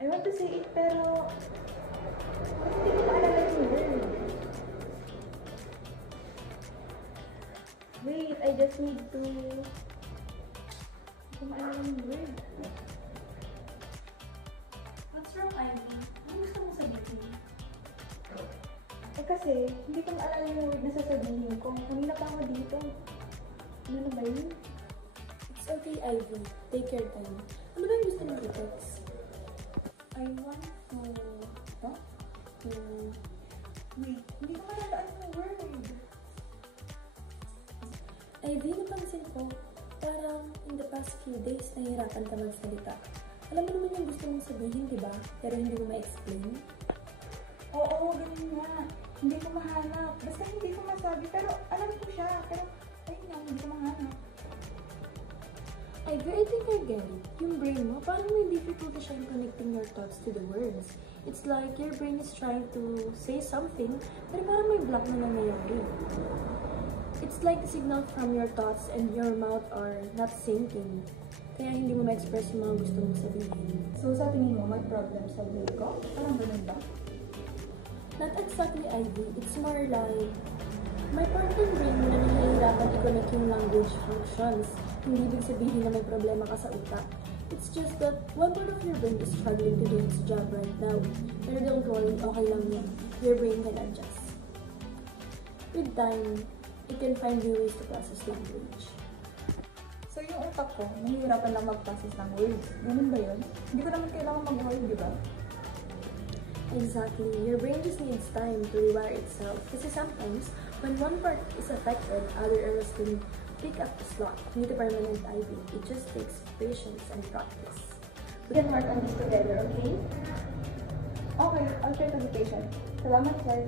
I want to say it, pero bakit hindi ko maalala yung word? Wait, I just need to... Hindi ko maalala yung word. What's wrong, Ivy? Ano gusto mo sabihin? Eh kasi, hindi ko maalala yung word na sasabihin ko. Kanina pa ako dito. Ano na ba yun? It's okay, Ivy. Take your time. Ano ba yung gusto mong i-text? I want to... Huh? To... Wait, hindi ko maalala yung word. Ivy, napansin ko, parang in the past few days, nahihirapan ka magsalita. Alam mo naman yung gusto mong sabihin, di ba? Pero hindi mo ma-explain. Oo, ganun nga. Hindi ko mahanap. Basta hindi ko masabi, pero alam ko siya. Pero, ayun nga, hindi ko mahanap. Ivy, I think I get it. Yung brain mo, parang may difficulty siya in connecting your thoughts to the words. It's like your brain is trying to say something, pero parang may block na nangyayari. It's like the signal from your thoughts and your mouth are not syncing. Kaya hindi mo ma-express yung mga gusto mong sabihin. So, sa tingin mo, may problem sa brain ko? Parang ganun ba? Not exactly, Ivy. It's more like may part ng brain mo na nahihirapan i-connect yung language functions. Hindi ibig sabihin na may problema ka sa utak. It's just that one part of your brain is struggling to do its job right now. Pero don't worry, okay lang yan. Your brain can adjust. With time, it can find new ways to process language. So, yung utak ko, nahihirapan lang mag-process ng words. Ganun ba yun? Hindi ko naman kailangan mag-hold, di ba? Exactly. Your brain just needs time to rewire itself. Kasi sometimes, when one part is affected, other areas can pick up the slack. Hindi permanent, Ivy. It just takes patience and practice. We can work on this together, okay? Okay, I'll try to be patient. Salamat, sir.